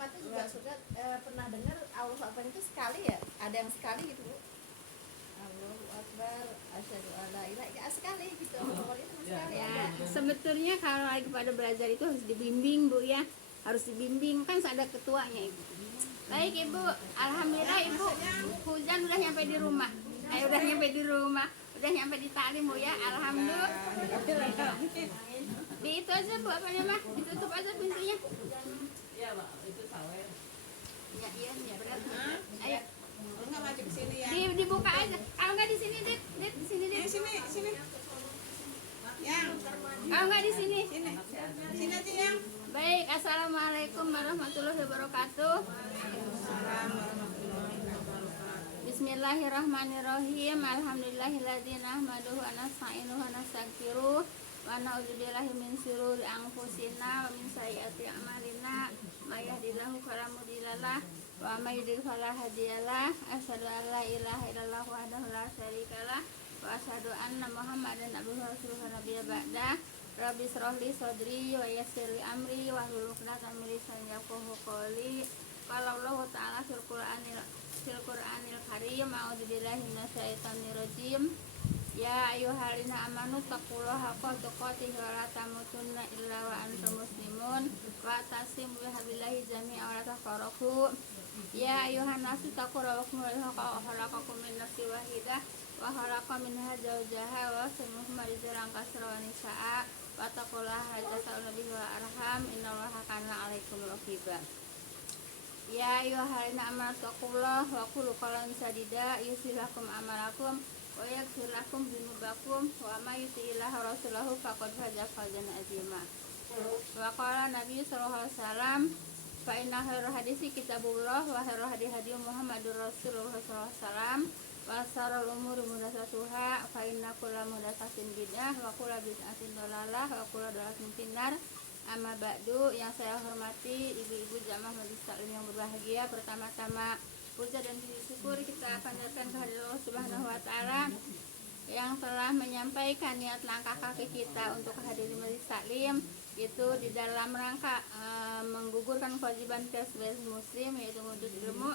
Rahmat itu juga sudah pernah dengar Allahu Akbar itu sekali ya? Ada yang sekali gitu Bu? Allahu Akbar, asyhadu alla ilaha illallah sekali gitu. Allahu Akbar itu sekali. Ya, sebetulnya kalau lagi pada belajar itu harus dibimbing Bu ya. Harus dibimbing, kan ada ketuanya Ibu. Baik Ibu, alhamdulillah Ibu hujan udah nyampe di rumah. Udah nyampe di rumah, udah nyampe di taklim Bu ya. Alhamdulillah. Di itu aja Bu, apa namanya? Ditutup aja pintunya. Iya, Pak, itu sawer. Iya, berat. Ayo. Enggak maju ke sini ya. Dibuka aja. Kalau nggak di sini, Dit, di sini, Dit. Sini. Yang. Kalau nggak di sini. Sini aja yang. Baik, assalamualaikum warahmatullahi wabarakatuh. Bismillahirrahmanirrahim. Alhamdulillahilladzi nahmaduhu wa nasta'inuhu wa nastaghfiruh wa na'udzubillahi min syururi anfusina wa min sayyiati a'malina. May yahdihillahu fala mudhillalah wa may yudhlil fala hadiyalah. Asyhadu an la ilaha illallah wahdahu la syarikalah wa asyhadu anna Muhammadan abduhu wa rasuluhu nabiyya ba'dah. Rabbi shrah li sadri wa yassir li amri wa hlul 'uqdatam min lisani yafqahu qawli. Qala Allah ta'ala fil Qur'anil Karim, a'udzubillahi minasyaitonir rajim. Ya ayyuhallazina amanu taqullaha haqqa tuqatih wa la tamutunna illa wa antum muslimun wa tasimu bihablillahi jami'an wa la tafarraqu. Ya ayyuhan nasu taqu rabbakum alladzi khalaqakum min nafsin wahidah wa khalaqa minha zawjaha wa bassa rijalan katsiran wa nisaa'a wa taqullaha tasawwuna bihi wa arham innallaha kana 'alaikum raqiba. Ya ayyuhallazina amanu taqullaha wa qulu qawlan sadida yuslih lakum a'malakum wa yaghfir lakum dzunubakum wa may yuti'illaha wa rasulahu faqad faza fawzan 'azima. Wa qala Nabi sallallahu alaihi wasallam, fa inna khairal hadisi kitabullah wa khairal hadi Muhammadur Rasulullah sallallahu alaihi wasallam wa syarrul umuri muhdatsatuha fa inna kulla muhdatsatin bid'ah wa kulla bid'atin dhalalah wa kulla dhalalatin finnar. Amma ba'du, yang saya hormati ibu-ibu jamaah majelis taklim yang berbahagia, pertama-tama puja dan puji syukur kita panjatkan kehadirat Allah Subhanahu wa taala yang telah menyampaikan niat langkah kaki kita untuk hadir di majelis taklim itu di dalam rangka menggugurkan kewajiban kita sebagai muslim, yaitu menuntut ilmu.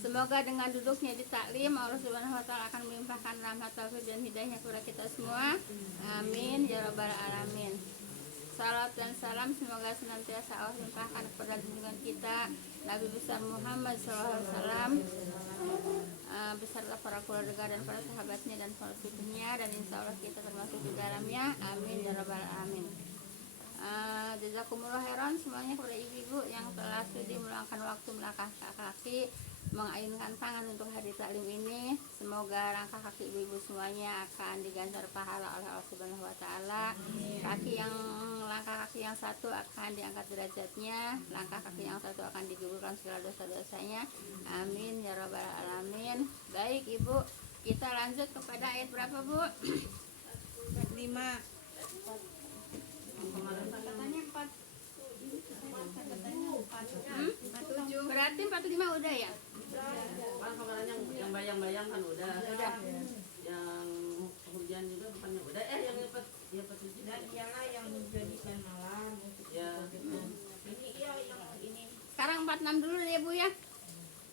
Semoga dengan duduknya di taklim Allah Subhanahu wa taala akan melimpahkan rahmat taufik dan hidayahnya kepada kita semua. Amin ya rabbal alamin. Salam dan salam semoga senantiasa Allah limpahkan kepada junjungan kita Nabi besar Muhammad SAW beserta para keluarga dan para sahabatnya dan para sukunya, dan insya Allah kita termasuk di dalamnya. Amin ya rabbal alamin. Jazakumullah khairan semuanya kepada ibu-ibu yang telah sudi meluangkan waktu melangkah kaki mengayunkan tangan untuk hadir taklim ini. Semoga langkah kaki ibu-ibu semuanya akan diganjar pahala oleh Allah Subhanahu wa taala. Langkah kaki yang satu akan diangkat derajatnya, langkah kaki yang satu akan digugurkan segala dosa-dosanya. Amin ya rabbal alamin. Baik Ibu, kita lanjut kepada ayat berapa Bu? 45. Katanya 47. Berarti 45 udah ya? Kan kemarin yang bayang-bayang kan udah. Yang hujan juga bukannya udah. Yang 47 Dan ialah yang menjadikan malam untuk ya. ini yang ini. Sekarang 46 dulu ya Bu ya.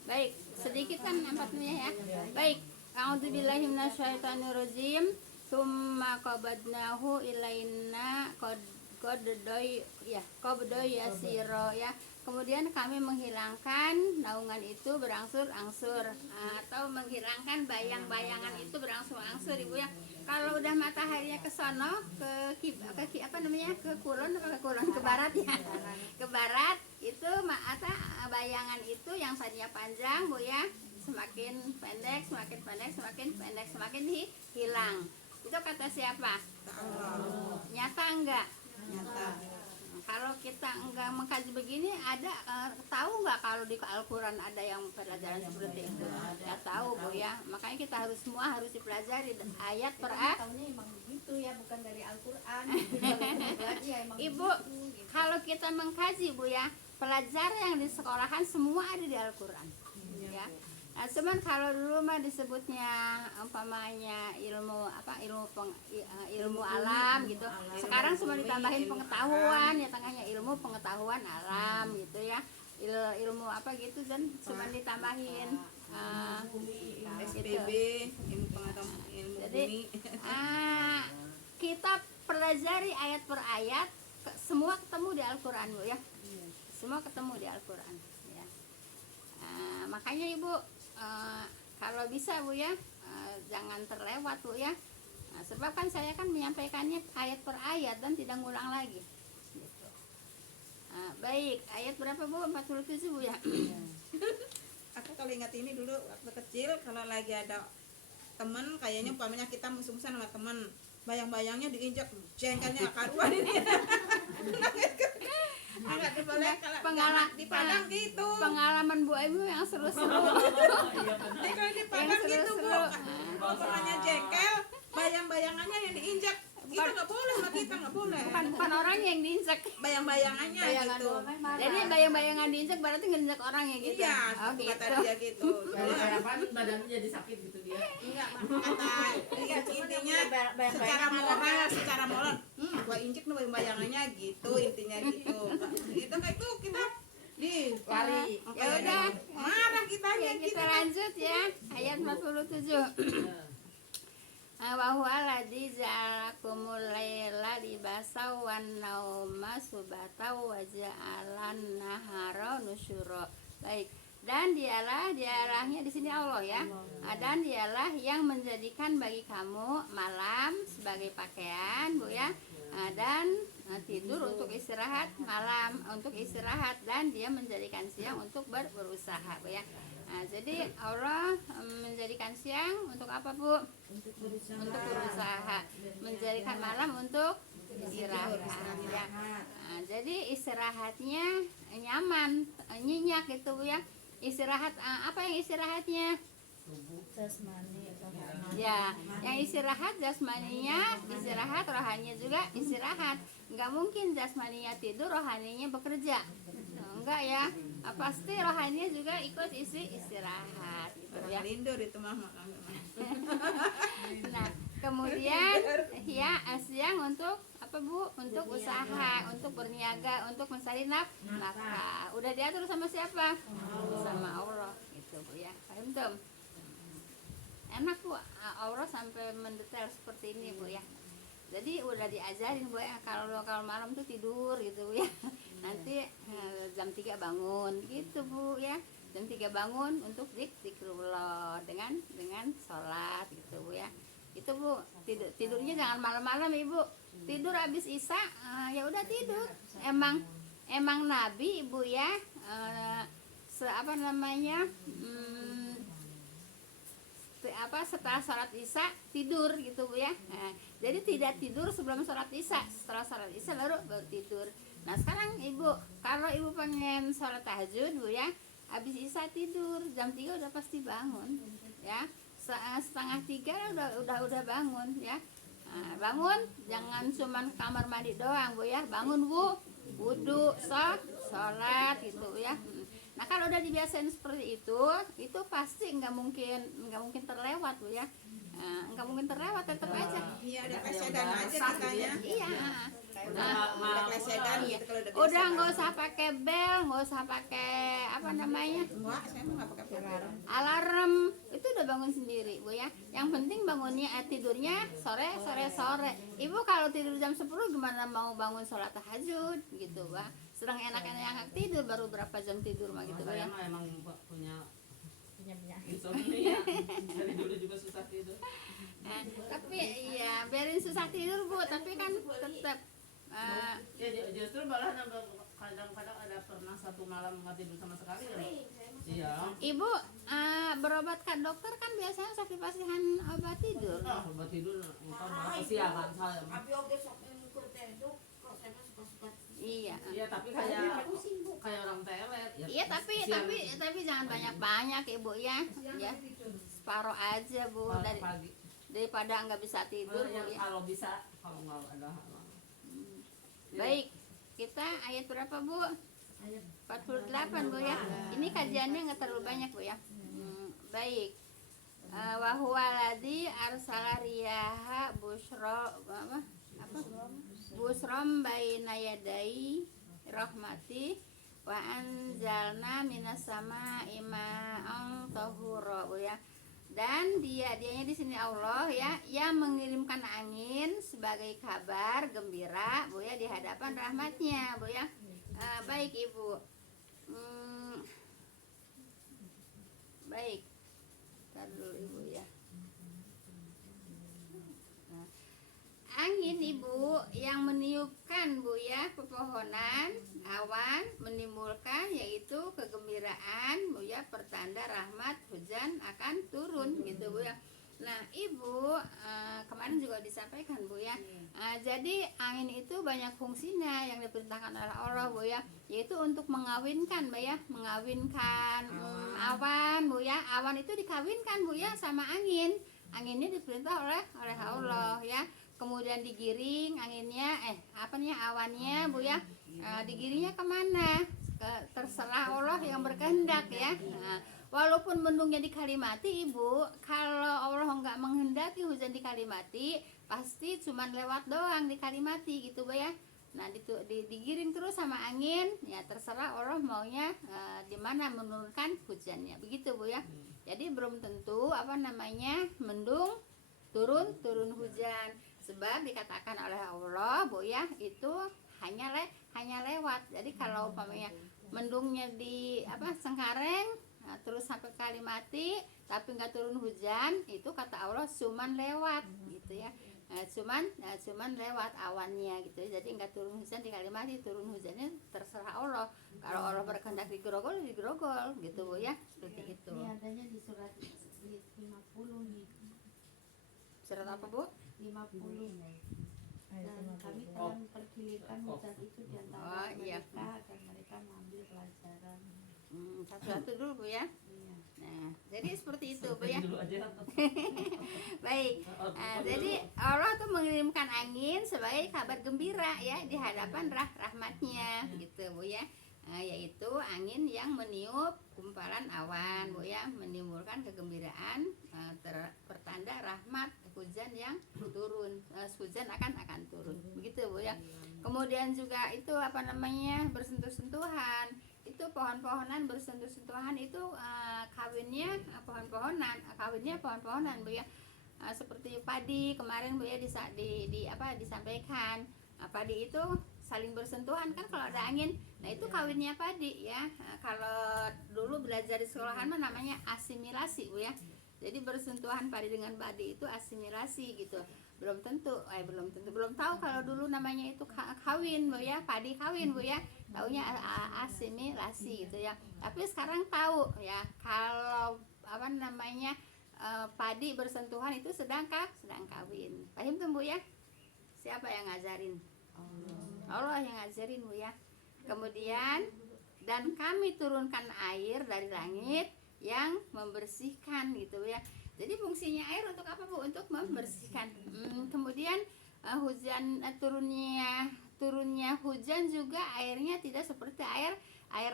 Baik, sedikit kan 46 ya. Baik. A'udzubillahi minasyaitonirrajim. Summa qabadnahu ilaina qabdoy yasiro ya. Kemudian kami menghilangkan naungan itu berangsur-angsur, atau menghilangkan bayang-bayangan itu berangsur-angsur Ibu ya. Kalau udah mataharinya ke sono ke kulon ke barat ya. Ke barat itu bayangan itu yang tadinya panjang Bu ya, semakin pendek, semakin hilang. Itu kata siapa? Nyata enggak? Nyata. Kalau kita enggak mengkaji begini, ada tahu nggak kalau di Al-Quran ada yang pelajaran seperti itu? Nggak tahu Bu ya. Makanya kita semua harus dipelajari ayat per ayat. Tahunya emang begitu ya, bukan dari Al-Qur'an. Ibu, kalau kita mengkaji Bu ya, pelajaran yang di sekolahan semua ada di Al-Quran. Ya. Nah, cuman kalau dulu mah disebutnya umpamanya ilmu alam gitu. Sekarang cuma ditambahin pengetahuan ya, tengahnya ilmu pengetahuan alam gitu ya. Ilmu apa gitu dan cuma ditambahin gitu. SPB, ilmu pengetahuan ilmu Jadi bumi. kita pelajari ayat per ayat, semua ketemu di Al-Quran Bu ya. Semua ketemu di Al-Quran ya. Makanya Ibu kalau bisa Bu ya, jangan terlewat Bu ya. Sebab kan saya kan menyampaikannya ayat per ayat dan tidak ngulang lagi gitu. Baik, ayat berapa Bu? 47 Bu ya. Aku kalau ingat ini dulu waktu kecil, kalau lagi ada temen kayaknya umpamanya kita musuh-musuhan sama temen, bayang-bayangnya diinjak jengkelnya karuan ini. Enggak diboleh kalau di Padang gitu. Pengalaman Bu Ibu yang seru-seru. Jadi kalau di Padang gitu Bu, umpamanya jengkel, bayang-bayangannya yang diinjak, kita nggak boleh sama kita nggak boleh. Bukan orang yang diinjak. Bayang-bayangannya gitu. Jadi bayang-bayangan diinjak berarti nginjak orangnya gitu. Iya, Oh, kata gitu. dia gitu. Jadi kayak apaan badannya jadi sakit gitu dia. Enggak, kata intinya secara moral, gua injek nih bayangannya gitu, intinya gitu. Itu kayak itu kita di Lari. Ya udah, marah kitanya kita gitu. lanjut ya. Ayat 47. Wa huwa alladzi ja'alakumul laila libasaw wan nauma subata wa ja'alan nahara nusyura. Baik. Dan dialahnya di sini Allah ya. Dan dialah yang menjadikan bagi kamu malam sebagai pakaian Bu ya. Dan tidur untuk istirahat, malam untuk istirahat, dan dia menjadikan siang untuk berusaha Bu ya. Jadi Allah menjadikan siang untuk apa Bu? Untuk berusaha. Menjadikan malam untuk istirahat ya. Jadi istirahatnya nyaman, nyenyak gitu Bu ya. Istirahat apa yang istirahatnya? Jasmani, rohani. Ya, yang istirahat jasmaninya istirahat, rohaninya juga istirahat. Enggak mungkin jasmaninya tidur, rohaninya bekerja. Enggak ya. Pasti rohaninya juga ikut istirahat gitu ya. Lindur itu mah makan. Nah, kemudian ya siang untuk apa Bu? Untuk usaha, untuk berniaga, untuk mencari nafkah. Udah diatur sama siapa? Sama Allah gitu Bu ya. Paham tuh? Enak Bu, Allah sampai mendetail seperti ini Bu ya. Jadi udah diajarin Bu ya, kalau malam tuh tidur gitu Bu ya. Nanti jam 3 bangun gitu Bu ya. Jam 3 bangun untuk zikrullah dengan sholat gitu Bu ya. Itu Bu, tidurnya jangan malam-malam Ibu. Tidur habis Isya ya udah tidur. Emang Nabi Ibu ya, setelah sholat Isya tidur gitu Bu ya. Jadi tidak tidur sebelum sholat Isya, setelah sholat Isya baru tidur. Nah sekarang Ibu, kalau Ibu pengen sholat tahajud Bu ya, habis Isya tidur, jam 3 udah pasti bangun ya. Setengah 3 udah bangun ya. Bangun, jangan cuman kamar mandi doang Bu ya. Bangun Bu, wudu, sholat gitu ya. Nah kalau udah dibiasain seperti itu pasti nggak mungkin terlewat Bu ya. Nggak mungkin terlewat, tetap aja. Iya, ada kesedan aja kitanya. Iya. Ada kesedan gitu kalau udah biasa. Udah nggak usah pakai bel, nggak usah pakai apa namanya Enggak, saya mah enggak pakai alarm. alarm, itu udah bangun sendiri Bu ya. Yang penting bangunnya tidurnya sore. Ibu kalau tidur jam 10 gimana mau bangun sholat tahajud gitu Pak. Sedang enak-enak tidur baru berapa jam tidur mah gitu Bu Saya ya. mah emang punya Penyakit. insomnia. Dari dulu juga susah tidur. Tapi iya biarin susah tidur Bu, tapi kan tetap Ya justru malah kadang-kadang ada pernah satu malam nggak tidur sama sekali ya. Iya. Ibu berobat ke dokter kan biasanya sakit pasihan obat tidur. Obat tidur entah malah kesiangan saya. Iya. Iya tapi kayak orang telet. Ya, Iya tapi jangan banyak Ibu ya. Ya. Separuh aja Bu pagi. daripada nggak bisa tidur Bu ya. Kalau bisa, kalau nggak ada Baik, kita ayat berapa Bu? Ayat 48 Bu ya. Ini kajiannya nggak terlalu banyak Bu ya. Baik. Wa huwa alladzi arsala riyaha busrom baina yadai rahmati wa anzalna minas sama'i ma'an tahura ya. Dan dianya di sini Allah ya yang mengirimkan angin sebagai kabar gembira Bu ya di hadapan rahmatnya Bu ya. Baik Ibu. Baik. Tar dulu Ibu ya. Angin Ibu yang meniupkan Bu ya pepohonan, awan menimbulkan yaitu kegembiraan Bu ya, pertanda rahmat hujan akan turun gitu Bu ya. Nah Ibu kemarin juga disampaikan Bu ya. Jadi angin itu banyak fungsinya yang diperintahkan oleh Allah Bu ya, yaitu untuk mengawinkan Bu ya, mengawinkan awan Bu ya. Awan itu dikawinkan Bu ya sama angin. Anginnya diperintah oleh Allah ya. Kemudian digiring anginnya awannya Bu ya, digiringnya kemana? Terserah Allah yang berkehendak ya. Walaupun mendungnya di Kalimati Ibu, kalau Allah nggak menghendaki hujan di Kalimati, pasti cuman lewat doang di Kalimati gitu Bu ya. Nah digiring terus sama angin ya, terserah Allah maunya di mana menurunkan hujannya begitu Bu ya. Jadi belum tentu mendung turun hujan. Sebab dikatakan oleh Allah Bu ya itu hanya lewat. Jadi kalau umpamanya mendungnya di Cengkareng terus sampai Kalimati tapi nggak turun hujan, itu kata Allah cuman lewat gitu ya. Cuman lewat awannya gitu. Jadi nggak turun hujan di Kalimati, turun hujannya terserah Allah. Kalau Allah berkehendak di Grogol gitu Bu ya. Seperti itu. Ini adanya di surat 50 nih. Surat apa Bu? 50. Dan kami telah memperkirakan hujan itu di antara mereka agar mereka mengambil pelajaran. Satu-satu dulu Bu ya. Iya. Nah, jadi seperti itu Bu ya. Dulu aja. Baik. Jadi Allah tuh mengirimkan angin sebagai kabar gembira ya di hadapan rahmatnya gitu Bu ya. Yaitu angin yang meniup gumpalan awan Bu ya, menimbulkan kegembiraan, pertanda rahmat hujan yang turun, hujan akan turun begitu Bu ya. Kemudian juga itu bersentuh-sentuhan, itu pohon-pohonan bersentuh-sentuhan itu kawinnya pohon-pohonan Bu ya. Seperti padi kemarin Bu ya disampaikan, padi itu saling bersentuhan kan kalau ada angin. Nah itu kawinnya padi ya. Kalau dulu belajar di sekolahan namanya asimilasi Bu ya. Jadi bersentuhan padi dengan padi itu asimilasi gitu. Belum tahu kalau dulu namanya itu kawin Bu ya, padi kawin Bu ya. Taunya asimilasi gitu ya. Tapi sekarang tahu ya kalau padi bersentuhan itu sedang kawin. Paham tuh Bu ya? Siapa yang ngajarin? Allah yang ngajarin Bu ya. Kemudian dan kami turunkan air dari langit yang membersihkan gitu ya. Jadi fungsinya air untuk apa Bu? Untuk membersihkan. Kemudian turunnya hujan juga airnya tidak seperti air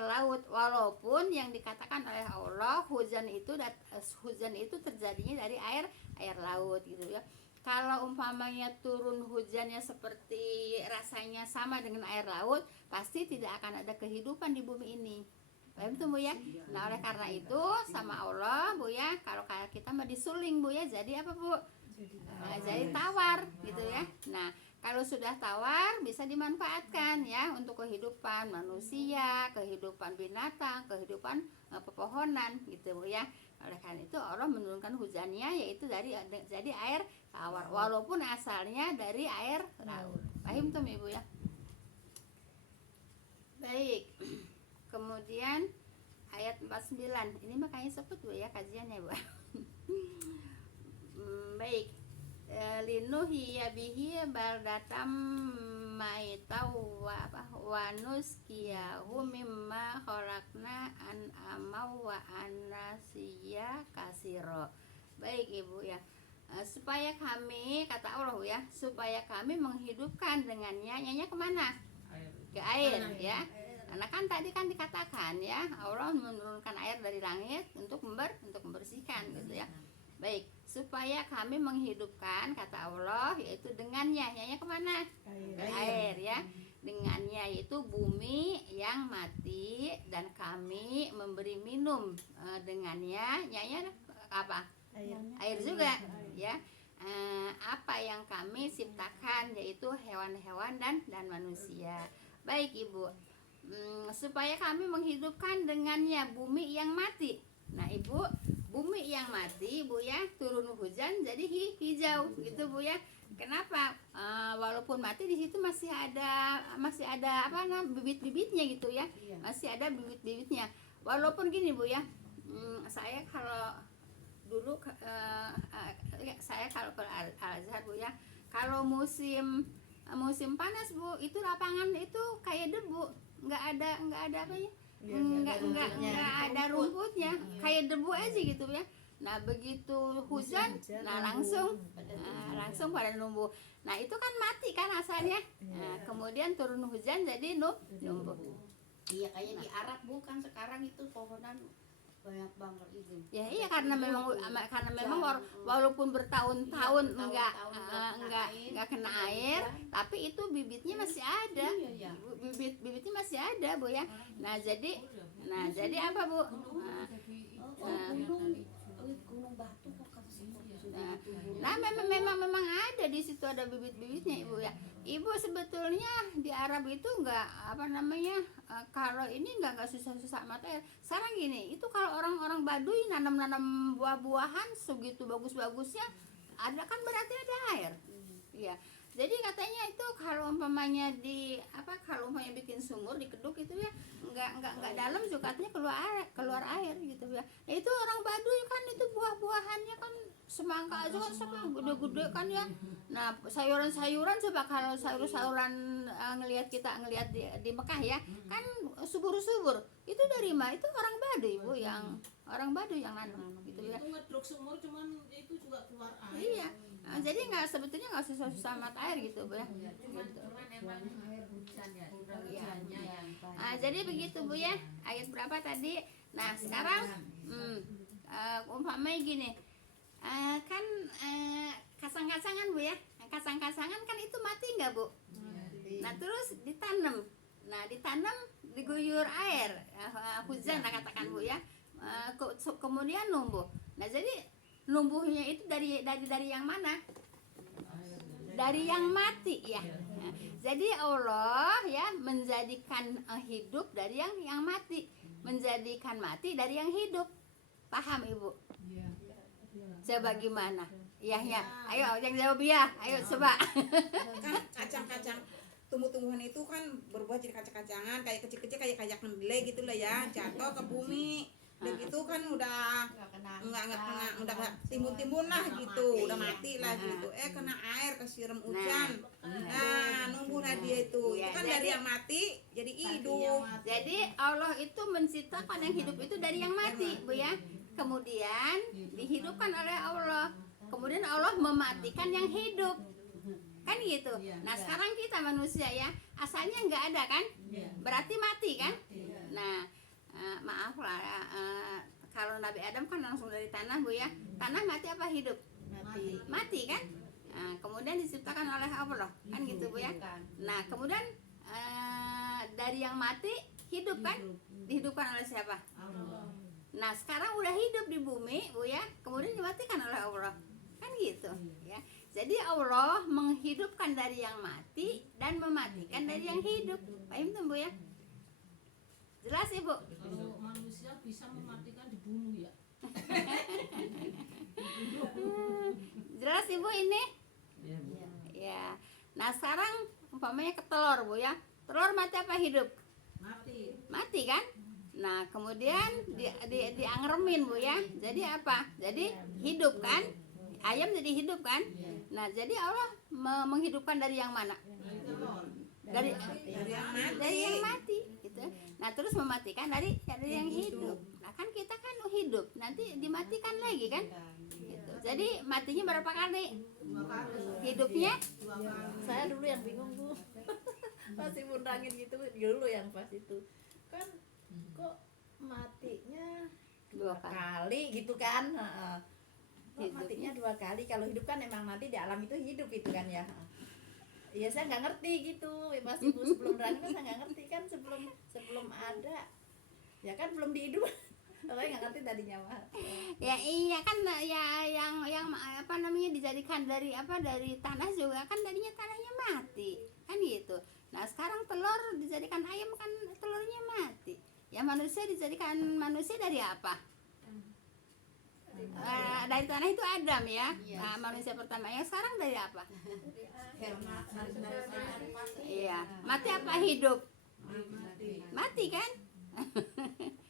laut, walaupun yang dikatakan oleh Allah hujan itu terjadinya dari air laut gitu ya. Kalau umpamanya turun hujannya seperti rasanya sama dengan air laut, pasti tidak akan ada kehidupan di bumi ini. Paham tuh Bu ya? Nah oleh karena itu sama Allah Bu ya, kalau kayak kita mah disuling Bu ya, jadi apa Bu? Jadi tawar gitu ya. Nah kalau sudah tawar bisa dimanfaatkan ya untuk kehidupan manusia, kehidupan binatang, kehidupan pepohonan gitu Bu ya. Oleh karena itu Allah menurunkan hujannya yaitu jadi air tawar, walaupun asalnya dari air laut. Paham tuh Ibu ya? Baik. Kemudian ayat 49. Ini makanya sebut Bu ya kajiannya Bu. Baik. Linuhiya bihi baldatam maitau wa nuskiyahu mimma khalaqna an'amaw wa anasiya kasiro. Baik Ibu ya. Supaya kami, kata Allah ya, supaya kami menghidupkan dengannya, nyanyi kemana? Ke air ya. Karena kan tadi kan dikatakan ya, Allah menurunkan air dari langit untuk membersihkan gitu ya. Baik, supaya kami menghidupkan, kata Allah, yaitu dengannya. Nyanya kemana? Ke air ya. Dengannya yaitu bumi yang mati, dan kami memberi minum dengannya. Nyanya apa? Air juga ya. Apa yang kami ciptakan, yaitu hewan-hewan dan manusia. Baik Ibu, supaya kami menghidupkan dengannya bumi yang mati. Nah Ibu, bumi yang mati Bu ya, turun hujan jadi hijau gitu Bu ya. Kenapa? Walaupun mati di situ masih ada apa namanya, bibit-bibitnya gitu ya. Masih ada bibit-bibitnya. Walaupun gini Bu ya, saya kalau dulu saya kalau ke Al-Azhar Bu ya, kalau musim panas Bu, itu lapangan itu kayak debu, nggak ada apa ya, nggak ada rumputnya, kayak debu aja gitu ya. Nah begitu hujan, nah langsung pada numbuh. Nah itu kan mati kan asalnya. Nah, kemudian turun hujan jadi numbuh. Iya, kayak di Arab bukan sekarang itu pohonan banyak banget itu. Ya iya, karena memang walaupun bertahun-tahun enggak kena air, tapi itu bibitnya masih ada. Bibitnya masih ada Bu ya. Nah jadi apa Bu? Gunung Batu kok kasih. Nah memang ada di situ, ada bibit-bibitnya Ibu ya. Ibu sebetulnya di Arab itu enggak apa namanya, kalau ini enggak susah-susah amat air. Sekarang gini, itu kalau orang-orang Baduy nanam buah-buahan segitu bagus-bagusnya, ada kan berarti ada air. Iya. Jadi katanya itu kalau umpamanya kalau umpamanya bikin sumur dikeduk itu ya enggak dalam juga katanya keluar air gitu ya. Nah, itu orang Baduy kan itu buah-buahannya kan semangka aja kan gede-gede kan ya. Nah, sayuran-sayuran coba kalau sayuran ngelihat di Mekah ya, kan subur-subur. Itu dari mana? Itu orang Baduy Bu, orang Baduy yang nanam gitu ya. Itu ngedruk sumur cuman itu juga keluar air. Iya. Nah, jadi sebetulnya nggak susah-susah amat air gitu Bu ya. Gitu. Cuman emang air hujan ya, hujannya jadi begitu Bu ya. Ayat berapa tadi? Nah sekarang umpamanya gini, kan kacang-kacangan Bu ya. Kacang-kacangan kan itu mati nggak Bu? Nah terus ditanam. Nah ditanam diguyur air, hujan lah katakan Bu ya. Kemudian numbuh. Nah jadi numbuhnya itu dari yang mana? Dari yang mati ya. Nah, jadi Allah ya menjadikan hidup dari yang mati, menjadikan mati dari yang hidup. Paham Ibu? Coba gimana? Ya. Ayo yang jawab ya. Ayo coba. Kan kacang-kacang tumbuh-tumbuhan itu kan berbuah jadi kacang-kacangan kayak kecil-kecil kayak kayak kedelai gitu lah ya, jatuh ke bumi. Udah gitu kan udah nggak timbun-timbun lah gitu, udah mati lah gitu. Kena air, kesiram hujan. Nah, numbuh lah dia itu. Itu kan dari yang mati jadi hidup. Jadi Allah itu menciptakan yang hidup itu dari yang mati, Bu ya. Kemudian dihidupkan oleh Allah. Kemudian Allah mematikan yang hidup. Kan gitu. Nah, sekarang kita manusia ya, asalnya nggak ada kan? Berarti mati kan? Nah, maaf lah, kalau Nabi Adam kan langsung dari tanah Bu ya. Tanah mati apa hidup? Mati kan? Nah, kemudian diciptakan oleh Allah kan gitu Bu ya. Nah kemudian dari yang mati hidup kan? Dihidupkan oleh siapa? Nah sekarang udah hidup di bumi Bu ya, kemudian dimatikan oleh Allah kan gitu ya. Jadi Allah menghidupkan dari yang mati dan mematikan dari yang hidup. Paham tuh Bu ya? Jelas Ibu? Kalau manusia bisa mematikan dibunuh ya. Jelas Ibu ini? Ya. Nah sekarang umpamanya ke telur Bu ya. Telur mati apa hidup? Mati kan? Nah kemudian diangremin Bu ya. Jadi apa? Jadi hidup kan? Ayam jadi hidup kan? Nah jadi Allah menghidupkan dari yang mana? Dari yang mati gitu. Nah terus mematikan dari yang hidup. Nah kan kita kan hidup, nanti dimatikan lagi kan gitu. Jadi matinya berapa kali? Hidupnya? Saya dulu yang bingung Bu. Pas Ibu nerangin gitu dulu yang pas itu. kan kok matinya Dua dua kali gitu kan. Heeh. Kok Hidupnya. matinya 2 kali, kalau hidup kan emang nanti di alam itu hidup gitu kan ya. Iya saya nggak ngerti gitu pas ibu sebelum berani kan saya nggak ngerti kan sebelum ada ya kan belum dihidup. Saya nggak ngerti tadinya mah. Ya iya kan ya yang apa namanya dijadikan dari tanah juga kan tadinya tanahnya mati kan gitu. Nah sekarang telur dijadikan ayam kan telurnya mati. Ya manusia dijadikan manusia dari apa? Dari tanah itu Adam ya. Nah, manusia pertama. Yang sekarang dari apa? Iya. Mati apa hidup? Mati kan?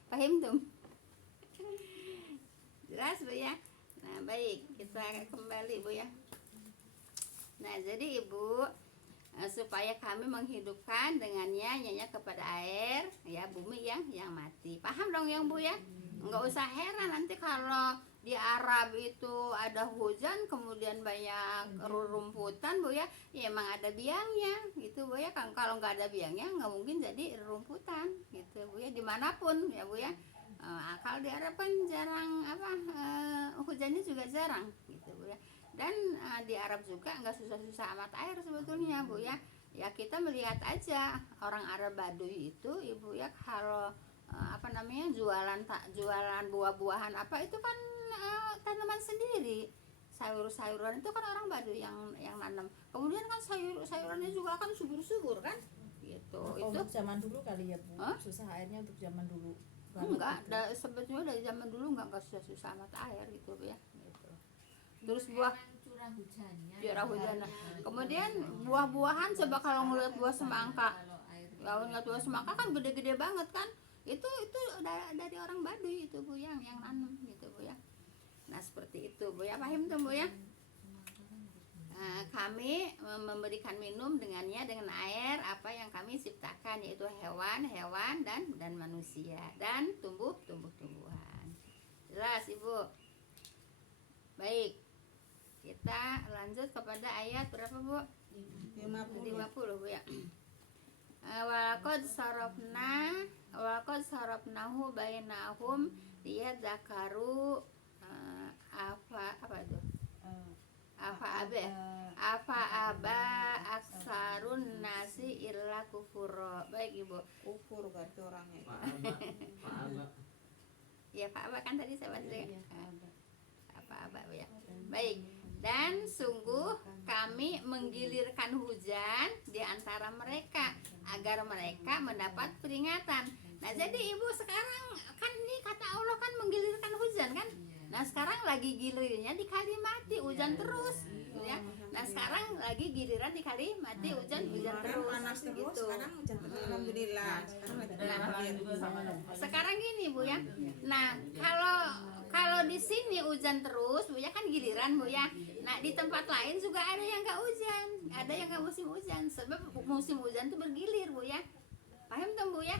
Paham tuh? Jelas Bu ya. Nah baik, kita kembali Bu ya. Nah jadi Ibu, supaya kami menghidupkan dengannya nyanyi kepada air ya bumi yang mati. Paham dong yang Bu ya? Nggak usah heran nanti kalau di Arab itu ada hujan kemudian banyak rerumputan Bu ya. Ya emang ada biangnya gitu Bu ya. Kalau nggak ada biangnya nggak mungkin jadi rerumputan gitu Bu ya, dimanapun ya Bu ya. Kalau di Arab kan jarang hujannya juga jarang gitu Bu ya. Dan di Arab juga nggak susah-susah amat air sebetulnya Bu ya. Ya kita melihat aja orang Arab Baduy itu Ibu ya, kalau jualan buah-buahan apa itu kan tanaman sendiri, sayur-sayuran itu kan orang Baduy yang nanam. Kemudian kan sayurannya juga kan subur-subur kan gitu. Itu Untuk zaman dulu kali ya Bu. Hah? Susah airnya untuk zaman dulu. enggak, sebetulnya dari zaman dulu enggak susah-susah amat air gitu ya gitu. Terus buah curah hujannya. curah hujan. Kemudian buah-buahan, coba kalau ngeliat buah semangka, Kalau air kalau ngeliat buah semangka kan gede-gede banget kan, itu dari orang Baduy itu Bu yang nanam gitu Bu ya. Nah seperti itu Bu ya, paham tuh Bu ya. Kami memberikan minum dengannya dengan air apa yang kami ciptakan, yaitu hewan-hewan dan manusia dan tumbuh-tumbuhan. Jelas Ibu? Baik, kita lanjut kepada ayat berapa Bu? 50 Bu ya. Walaqad sarafnahu bainahum liyadzakaru apa itu? Apa aba aksarun nasi illa kufuro. Baik Ibu. Kufur berarti orangnya. Ya Pak Aba kan tadi saya baca ya. Apa Aba ya. Baik. Dan sungguh kami menggilirkan hujan di antara mereka agar mereka mendapat peringatan. Nah jadi Ibu sekarang kan ini kata Allah kan menggilirkan hujan kan. Nah sekarang lagi gilirnya di kali mati hujan terus ya. Nah sekarang lagi giliran di kali mati hujan terus Panas terus, gitu. sekarang hujan terus. Alhamdulillah. Sekarang lagi Sekarang gini Bu ya. Nah kalau di sini hujan terus Bu ya kan giliran Bu ya. Nah di tempat lain juga ada yang nggak hujan, ada yang nggak musim hujan. Sebab musim hujan tuh bergilir Bu ya. Paham tuh Bu ya?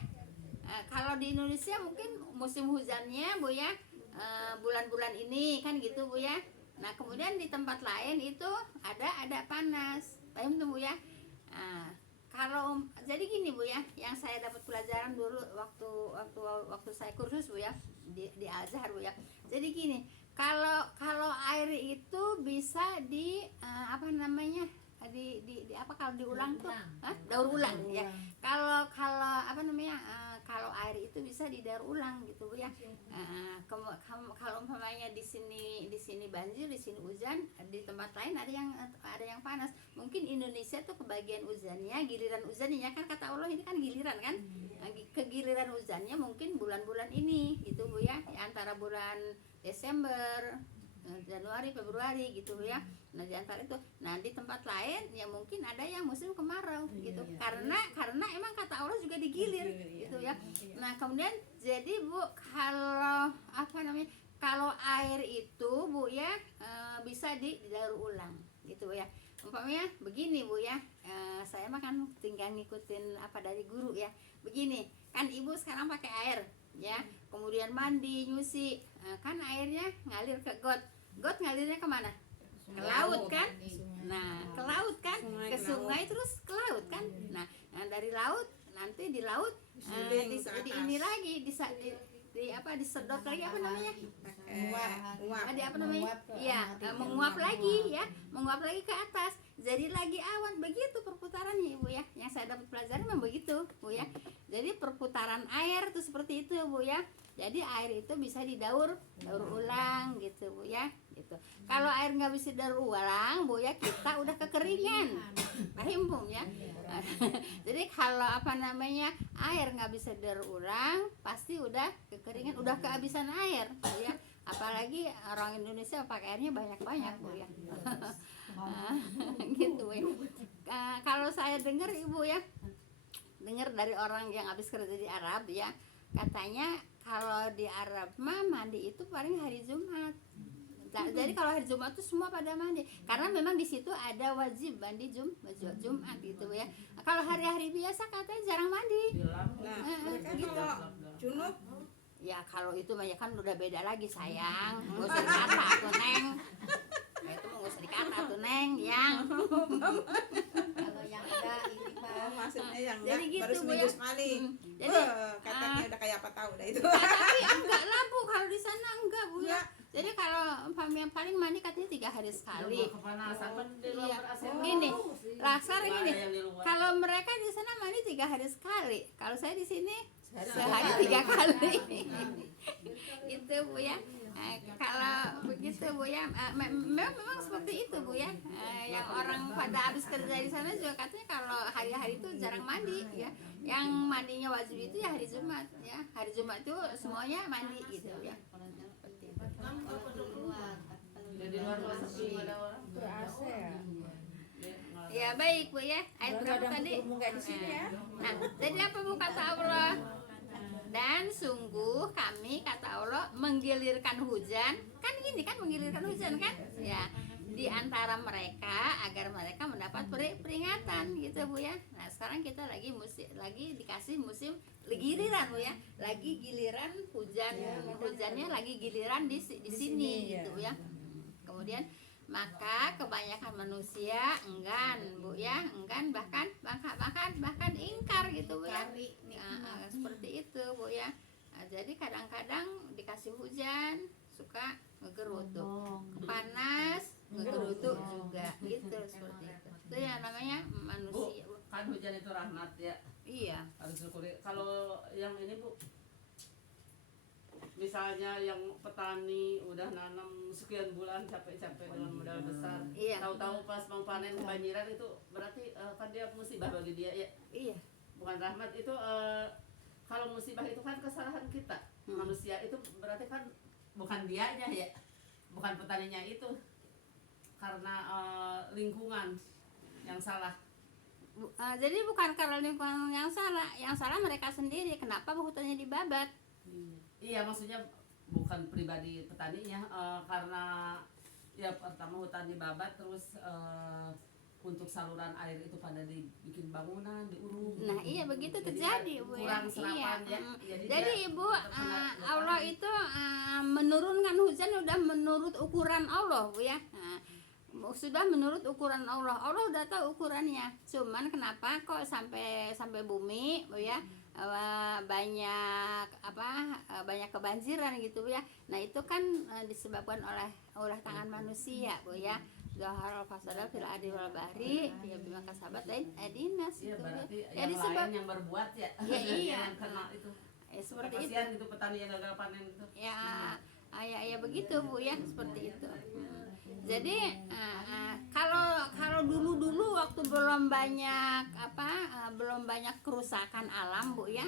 Kalau di Indonesia mungkin musim hujannya Bu ya bulan-bulan ini kan gitu Bu ya. Nah kemudian di tempat lain itu ada panas. Paham tuh Bu ya? Kalau jadi gini Bu ya, yang saya dapat pelajaran dulu waktu saya kursus Bu ya di Al-Azhar Bu ya. Jadi gini, kalau air itu bisa di kalau diulang tuh daur ulang ya. Kalau kalau air itu bisa didaur ulang gitu Bu ya. Kalau umpamanya di sini banjir, di sini hujan, di tempat lain ada yang panas. Mungkin Indonesia tuh kebagian hujannya, giliran hujannya kan kata Allah ini kan giliran kan. Kegiliran hujannya mungkin bulan-bulan ini gitu Bu ya. Antara bulan Desember, Januari, Februari gitu ya. Nah di antara itu, nah di tempat lain ya mungkin ada yang musim kemarau gitu. Karena emang kata Allah juga digilir gitu ya. Nah kemudian jadi Bu, kalau air itu Bu ya bisa didaur ulang gitu ya. Umpamanya begini Bu ya, saya mah kan tinggal ngikutin apa dari guru ya. Begini, kan Ibu sekarang pakai air ya, kemudian mandi, nyuci, kan airnya ngalir ke got ngalirnya kemana? Ke laut kan? Nah ke laut kan, ke sungai terus ke laut kan. Nah dari laut nanti di laut Disuling di ke atas. ini lagi disedot lagi apa namanya? Uap. Ada apa namanya? Menguap ke Iya, mati. menguap lagi ya, menguap lagi ke atas. Jadi lagi awan, begitu perputarannya Ibu ya. Yang saya dapat pelajaran memang begitu, Bu ya. Jadi perputaran air itu seperti itu Bu ya. Jadi air itu bisa daur ulang gitu Bu ya. Gitu. Kalau air nggak bisa daur ulang Bu ya, kita udah kekeringan. Paham Bu ya? Jadi kalau apa namanya air nggak bisa daur ulang, pasti udah kekeringan, udah kehabisan air Bu ya. Apalagi orang Indonesia pakai airnya banyak-banyak Bu ya. Gitu ya. Kalau saya dengar Ibu ya, dengar dari orang yang habis kerja di Arab ya, katanya kalau di Arab mah mandi itu paling hari Jumat. Jadi kalau hari Jumat tuh semua pada mandi, karena memang di situ ada wajib mandi Jumat gitu ya. Kalau hari-hari biasa katanya jarang mandi. Nah, mereka Gitu. kalau junub Ya kalau itu mah ya kan udah beda lagi sayang. Nggak usah dikata tuh Neng. Nah, itu mah nggak usah dikata tuh Neng, yang. Kalau yang enggak ini oh, Pak. maksudnya yang Jadi enggak gitu, baru Bu, seminggu ya. sekali. Jadi Katanya udah kayak apa tahu dah itu. tapi enggak lah Bu, kalau di sana enggak Bu ya. Ya. Jadi kalau yang paling mandi katanya 3 hari sekali. Kepanasan kan di luar Iya. ber-AC. Gini, rasar Nggak gini. ada yang di luar. Kalau mereka di sana mandi 3 hari sekali. Kalau saya di sini sehari 3 kali. Itu Bu ya. Kalau begitu Bu ya, memang seperti itu Bu ya. Yang orang pada habis kerja di sana juga katanya kalau hari-hari itu jarang mandi ya. Yang mandinya wajib itu ya hari Jumat ya. Hari Jumat itu semuanya mandi gitu ya. Seperti itu. Kan kalau Di luar. Jadi luar luar sepi nggak ada orang. Ber-AC ya. Ya baik Bu ya. Ayat Baru berapa ada tadi? berumur kayak di sini ya. Nah, jadi apa Bu kata Allah? Dan sungguh kami kata Allah menggilirkan hujan. Kan gini kan menggilirkan hujan kan? Ya, di antara mereka agar mereka mendapat peringatan gitu Bu ya. Nah, sekarang kita lagi dikasih musim giliran Bu ya. Lagi giliran hujan. Hujannya lagi giliran di sini ya. gitu ya. Kemudian maka kebanyakan manusia enggan Bu ya, enggan bahkan ingkar gitu Bu ya. Seperti itu Bu ya. Nah, jadi kadang-kadang dikasih hujan suka ngegerutu, panas ngegerutu juga gitu seperti itu. Itu yang namanya Bu, manusia. kan hujan itu rahmat ya. Iya. Harus syukuri. Kalau yang ini Bu, misalnya yang petani udah nanam sekian bulan capek-capek dengan modal besar, Iya. tahu-tahu pas mau panen kebanjiran itu berarti kan dia musibah bagi dia ya, Iya. bukan rahmat itu. Kalau musibah itu kan kesalahan kita manusia, itu berarti kan bukan dianya ya, bukan petaninya itu, karena lingkungan yang salah. Jadi bukan karena lingkungan yang salah mereka sendiri. Kenapa hutannya dibabat? Iya, maksudnya bukan pribadi petaninya, karena ya pertama hutan dibabat, terus untuk saluran air itu pada dibikin bangunan, diuruk. Nah iya begitu Jadi terjadi kan Bu ya. kurang serapan ya. Jadi dia Ibu terkena Allah itu menurunkan hujan udah menurut ukuran Allah Bu ya. Sudah menurut ukuran Allah. Allah udah tahu ukurannya. Cuman kenapa kok sampai bumi Bu ya banyak banyak kebanjiran gitu Bu ya. Nah itu kan disebabkan oleh ulah tangan manusia Bu ya. Zahar al-fasada fil ardi wal bahri ya bima kasabat adinas Iya, gitu ya. berarti Ya yang disebab lain yang berbuat ya. Ya, iya. Yang kena itu. seperti itu. Kasihan gitu petani yang gagal panen itu. Ya ya begitu Bu ya, seperti itu. Jadi kalau dulu waktu belum banyak kerusakan alam Bu ya,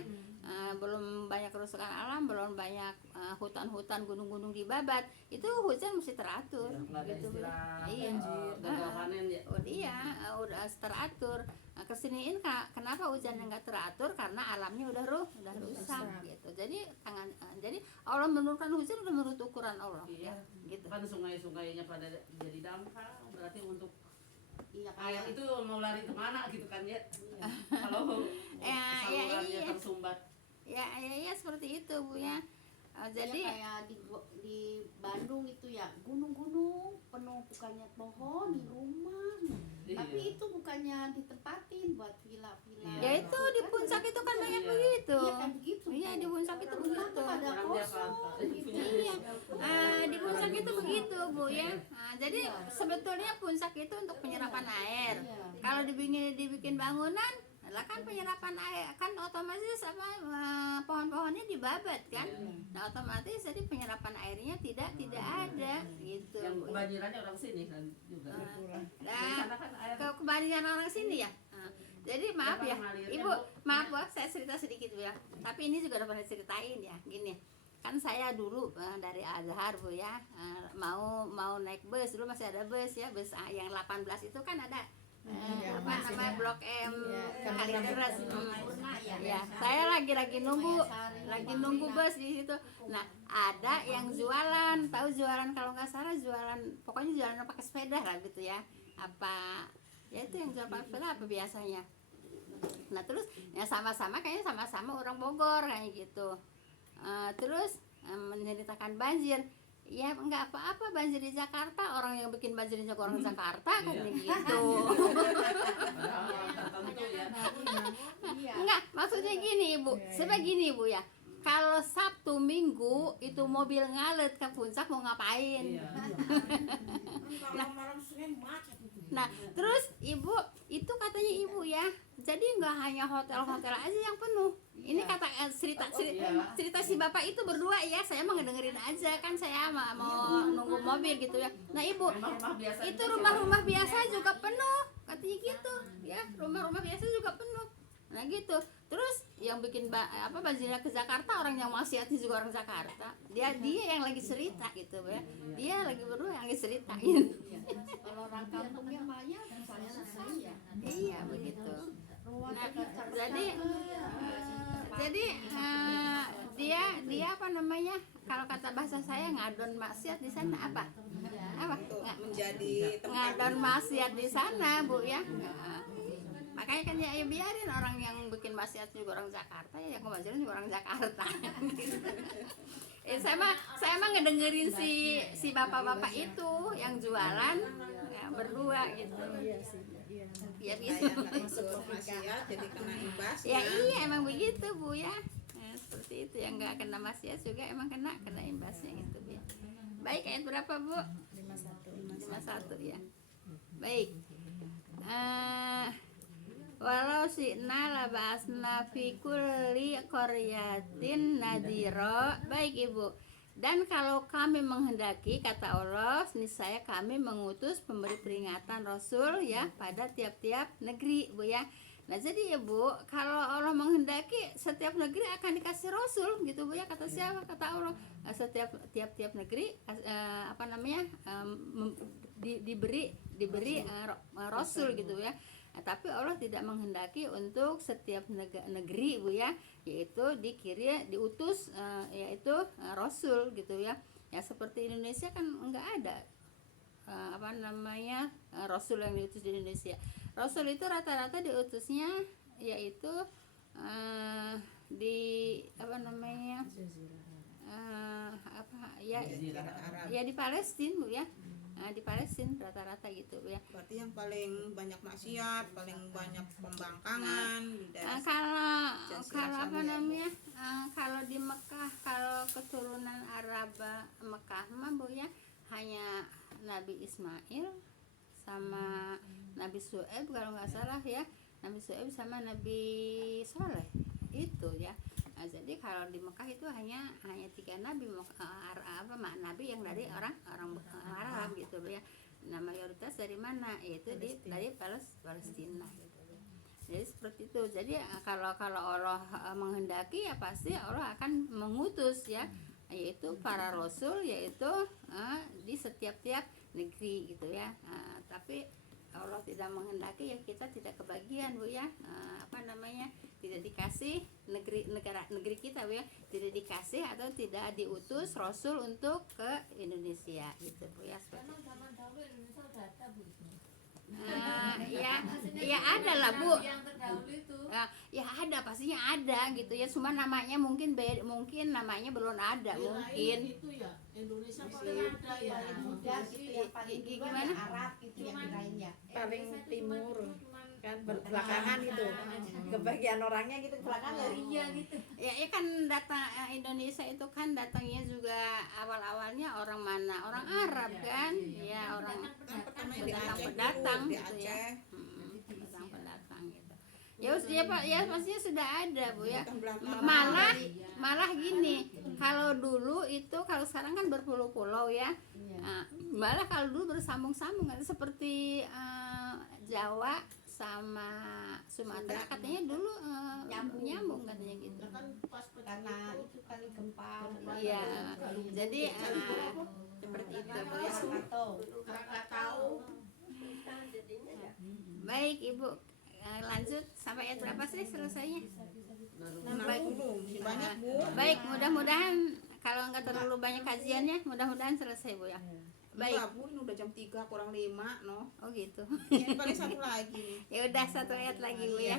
belum banyak kerusakan alam, belum banyak hutan-hutan, gunung-gunung dibabat, itu hujan mesti teratur Ya, nggak ada gitu Bu. istilah Iya. gagal panen ya. Iya, udah teratur. Kesiniin kenapa hujannya nggak teratur? Karena alamnya udah rusak gitu. Jadi jadi Allah menurunkan hujan udah menurut ukuran Allah. Iya. Gitu. Kan sungai-sungainya pada jadi dangkal, berarti untuk Iya air kayak itu mau lari kemana gitu kan ya. Kalau salurannya iya. tersumbat. Ya seperti itu Bu ya. jadi Jadi kayak di Bandung itu ya gunung-gunung penuh bukannya pohon di rumah Tapi Iya. itu bukannya ditempatin buat villa-villa. Iya. Ya itu di puncak itu kan banyak begitu. Iya kan begitu. Iya di puncak itu begitu. Ada Orang kosong Jakarta. gitu. Iya, di puncak itu begitu Bu ya. Jadi sebetulnya puncak itu untuk penyerapan air. Iya. Kalau dibikin bangunan, lah kan penyerapan air kan otomatis pohon-pohonnya dibabat kan. Nah otomatis jadi penyerapan airnya tidak ada gitu. Yang Bu. kebanjirannya orang sini kan juga. Di Nah, sana kan air kebanyakan orang sini ya. Jadi maaf ya, Mengalirnya, Ibu, Bu. maaf Bu, saya cerita sedikit Bu ya. Tapi ini juga udah pernah ceritain ya, gini. Kan saya dulu dari Azhar Bu ya, mau naik bus, dulu masih ada bus ya, bus yang 18 itu kan ada Iya, apa masih namanya ada. Blok M Iya, Kalideres. Sempurna ya. Ya, saya lagi nunggu bus di situ. Nah, ada yang jualan, tahu jualan kalau nggak salah pokoknya jualan pakai sepeda lah gitu ya. Apa ya itu yang jual pakai sepeda apa biasanya. Nah, terus ya kayaknya sama-sama orang Bogor kayak gitu. Terus menceritakan banjir. Ya nggak apa-apa banjir di Jakarta, orang yang bikin banjir di orang Jakarta kan Iya. gitu. padahal orang tertentu ya. Iya. Enggak, maksudnya gini Ibu, sebab gini Ibu ya. Kalau Sabtu Minggu itu mobil ngalet ke puncak mau ngapain? Iya. Kalau malam Senin macet itu. Nah, terus Ibu itu katanya Ibu ya. Jadi nggak hanya hotel-hotel aja yang penuh. Ini kata cerita si Bapak itu berdua ya. Saya mau ngedengerin aja kan saya mau nunggu mobil gitu ya. Nah, Ibu, Memang rumah biasa itu juga rumah-rumah biasa juga penuh katanya gitu ya, rumah-rumah biasa juga penuh. Nah gitu, terus yang bikin banjirnya ke Jakarta orang yang maksiatnya juga orang Jakarta, dia yang lagi cerita gitu ya, dia lagi berdua yang lagi ceritain. Kalau orang kampungnya banyak bisa selesai ya. Iya begitu. Ruang Nah, Jakarta. jadi dia apa namanya, kalau kata bahasa saya ngadon maksiat di sana apa Untuk menjadi tempat ngadon maksiat di sana Bu ya. Nah, makanya kan ya biarin orang yang bikin maksiat juga orang Jakarta ya, yang kebanjiran juga orang Jakarta. Saya mah ngedengerin si bapak-bapak itu yang jualan ya, berdua gitu. Iya sih, iya. Ya saya gitu. nggak ikut maksiat jadi kena imbas. Ya iya emang begitu Bu ya. Nah, seperti itu yang nggak kena maksiat juga emang kena imbasnya gitu ya. Baik, ayat berapa Bu? 51 ya. Baik. Walau syi'na laba'asna fi kulli qaryatin nadhira. Baik Ibu. Dan kalau kami menghendaki, kata Allah, niscaya kami mengutus pemberi peringatan Rasul ya pada tiap-tiap negeri Bu ya. Nah jadi ya Bu, kalau Allah menghendaki setiap negeri akan dikasih Rasul gitu Bu ya. Kata siapa? Kata Allah. Setiap tiap negeri diberi Rasul gitu ya. Nah, tapi Allah tidak menghendaki untuk setiap negeri Bu ya, yaitu diutus yaitu Rasul gitu ya. Ya seperti Indonesia kan enggak ada Rasul yang diutus di Indonesia. Rasul itu rata-rata diutusnya yaitu di ya di Palestina Bu ya. Di Palestina rata-rata gitu Bu ya. Berarti yang paling banyak maksiat, paling banyak pembangkangan di daerah Kalau di Mekah, kalau keturunan Arab Mekah mah Bu ya, hanya Nabi Ismail sama Nabi Su'aib kalau nggak salah ya, Nabi Su'aib sama Nabi Soleh itu ya. Nah, jadi kalau di Mekah itu hanya 3 nabi nabi yang dari orang Arab gitu ya. Nah, mayoritas dari mana? Yaitu dari Palestina gitu ya. Jadi seperti itu. Jadi kalau Allah menghendaki ya pasti Allah akan mengutus ya, yaitu para rasul yaitu di setiap-tiap negeri gitu ya. Tapi Allah tidak menghendaki ya kita tidak kebagian Bu ya, tidak dikasih negeri kita Bu ya, tidak dikasih atau tidak diutus Rasul untuk ke Indonesia gitu Bu ya. Karena zaman dahulu Indonesia udah ada Bu itu. Ya ada lah Bu. Yang terdahulu itu. Ya ada, pastinya ada gitu ya, cuma namanya mungkin mungkin namanya belum ada mungkin. Itu ya Indonesia paling ada ya. Udah gitu yang paling dulu Gimana? Arab gitu yang lain ya. Paling timur kan belakangan itu kebagian orangnya gitu belakangan dari iya gitu. Ya kan datang Indonesia itu kan datangnya juga awal-awalnya orang mana, orang Arab kan, ya orang Kan pertamanya di Aceh pendatang dulu, di gitu ya. Aceh. Pendatang gitu. Ya ya Pak, ya pastinya sudah ada Bu ya. Bukan belakang. Malah gini, kalau dulu itu, kalau sekarang kan berpulau-pulau ya. Malah kalau dulu bersambung-sambung kan, seperti Jawa sama Sumatera katanya dulu nyambung katanya gitu. Kan pas Karena itu kali gempa. Iya. Jadi seperti itu Bu ya. Krakatau. Baik Ibu, lanjut sampai ayat berapa sih selesainya? Baik dulu, masih banyak Bu. Baik, mudah-mudahan kalau nggak terlalu banyak kajiannya, mudah-mudahan selesai Bu ya. Baik. Enggak, Bu, ini udah jam 3 kurang 5 no. Oh gitu. Ini paling satu lagi nih. Ya udah, satu ayat lagi Bu ya.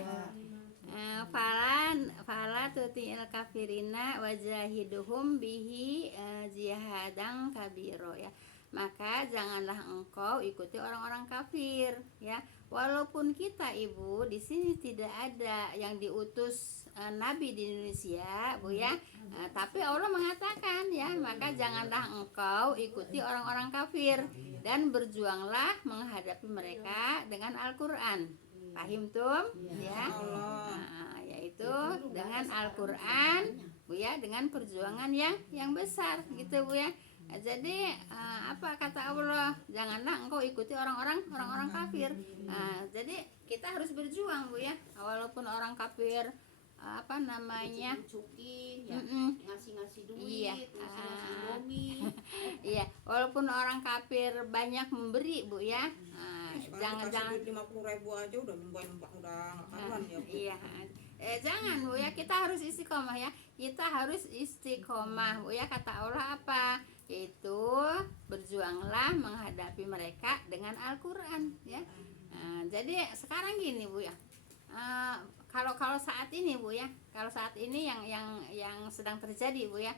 Fala tuti'il kafirina wajahiduhum bihi jihadang kabiro ya. Maka janganlah engkau ikuti orang-orang kafir ya. Walaupun kita Ibu di sini tidak ada yang diutus nabi di Indonesia Bu ya. Tapi Allah mengatakan ya, maka janganlah engkau ikuti orang-orang kafir dan berjuanglah menghadapi mereka dengan Al-Qur'an. Pahim tum? Ya. Yaitu dengan Al-Qur'an Bu ya, dengan perjuangan yang besar gitu Bu ya. Jadi apa kata Allah, janganlah engkau ikuti orang-orang kafir. Jadi kita harus berjuang Bu ya, walaupun orang kafir apa namanya Cuki ya. Ngasih-ngasih duit, Iya. ngasih Indomie. iya, walaupun orang kafir banyak memberi Bu ya, jangan 50.000 aja udah lumayan, udah nggak karuan ya Bu. Iya. Jangan Bu ya, kita harus istiqomah ya. Kita harus istiqomah Bu ya. Kata Allah apa? Yaitu berjuanglah menghadapi mereka dengan Al-Qur'an ya. Jadi sekarang gini Bu ya. Kalau saat ini Bu ya, kalau saat ini yang sedang terjadi Bu ya.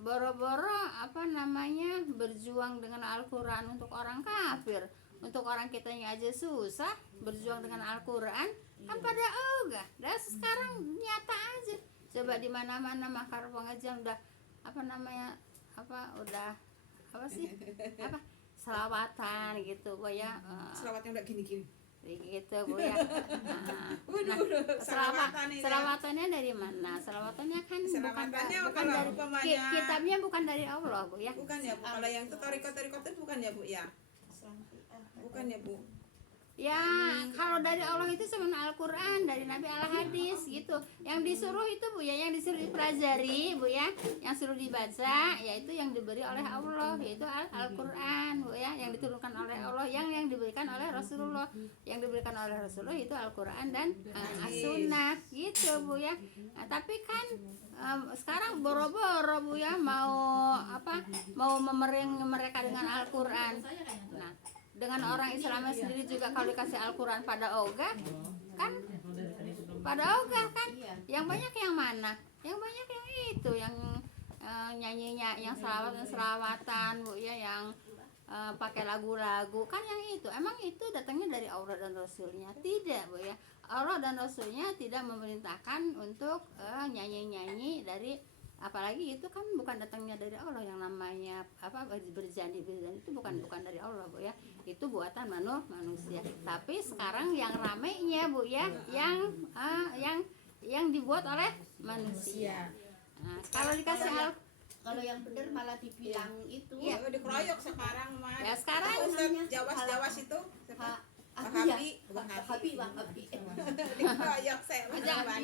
Boro-boro apa namanya berjuang dengan Al-Qur'an untuk orang kafir. Untuk orang kitanya aja susah berjuang dengan Al-Qur'an, kan pada ogah. Dan sekarang nyata aja. Coba di mana-mana makar pengajian udah apa namanya? Udah apa sih? Selawatan gitu Bu ya. Selawatnya udah gini-gini. Gitu Bu ya. Selawatan ini. Selawatannya dari mana? Selawatannya kan Selawatannya bukan kalau dari umpamanya kitabnya, bukan dari Allah Bu ya. bukan ya Bu. Kalau yang itu tarikot itu bukan ya Bu ya? Bukan ya Bu. Ya, kalau dari Allah itu cuma Al-Qur'an, dari Nabi Al-Hadis gitu. Yang disuruh itu Bu ya, yang disuruh dipelajari Bu ya, yang suruh dibaca, yaitu yang diberi oleh Allah, yaitu Al-Qur'an Bu ya, yang diturunkan oleh Allah, yang diberikan oleh Rasulullah. Yang diberikan oleh Rasulullah itu Al-Qur'an dan As-Sunnah gitu Bu ya. Nah, tapi kan sekarang boro-boro Bu ya mau memering mereka dengan Al-Qur'an. Nah, dengan orang Islamnya sendiri juga kalau dikasih Al-Qur'an pada ogah kan, yang banyak yang mana? Yang banyak yang itu, yang nyanyinya, yang selawatan Bu ya, yang pakai lagu-lagu kan, yang itu emang itu datangnya dari Allah dan Rasulnya? Tidak Bu ya, Allah dan Rasulnya tidak memerintahkan untuk nyanyi-nyanyi dari, apalagi itu kan bukan datangnya dari Allah. Yang namanya berjanji itu bukan dari Allah Bu ya, itu buatan manusia. Tapi sekarang yang ramainya Bu ya, yang dibuat oleh manusia. Nah, kalau dikasih Kalau yang benar malah dibilang itu. Iya. Dikeroyok sekarang mah. Ya, sekarang Ustaz Jawas itu Wahabi. Dikeroyok saya banyak orang.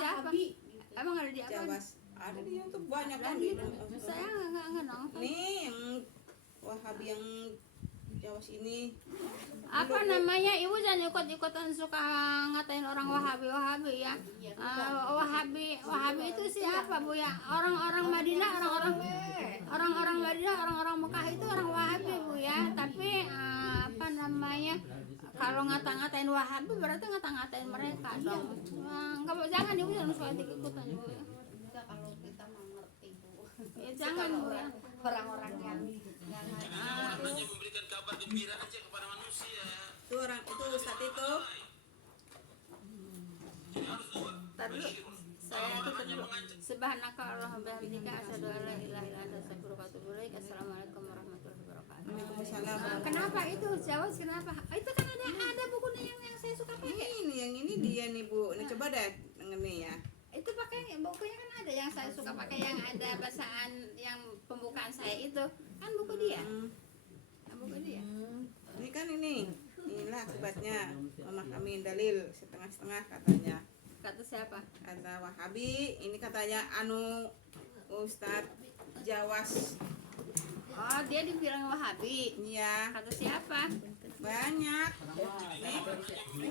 siapa? Emang ada di apa? Jawas ada di YouTube banyak kan Di di saya nggak nongol. nih yang Wahabi yang Jawas ini. Apa namanya, Ibu jangan ikut-ikutan suka ngatain orang Wahabi ya. Wahabi itu siapa Bu ya? Orang-orang Madinah, orang-orang Madinah, orang-orang Mekah itu orang Wahabi Bu ya. Tapi apa namanya kalau ngata-ngatain Wahabi berarti ngata-ngatain mereka dong. Enggak mau, jangan ibu, jangan suka ikut-ikutan ibu ya. Enggak, kalau kita mau ngerti Bu. Ya, jangan Bu. Orang-orang yang memberikan kabar gembira aja kepada manusia. Itu orang itu Ustadz itu Tadi saya tutup dulu. Subhanaka Allahumma bihamdika asyhadu an la ilaha illa anta astaghfiruka wa atubu ilaik. Assalamualaikum warahmatullahi wabarakatuh. Waalaikumsalam. Kenapa itu? Jawab kenapa? Itu kan ada bukunya yang saya suka pakai. Ini yang ini dia nih Bu. Ini coba deh ini ya. Itu pakai bukunya kan ada yang saya suka pakai, yang ada bacaan yang pembukaan saya itu kan buku dia. Buku dia. Ini kan inilah akibatnya memahami dalil setengah-setengah katanya. Kata siapa? Kata Wahabi, ini katanya Ustadz Jawas. Oh, dia dibilang Wahabi. Iya, Kata siapa? banyak. Nih,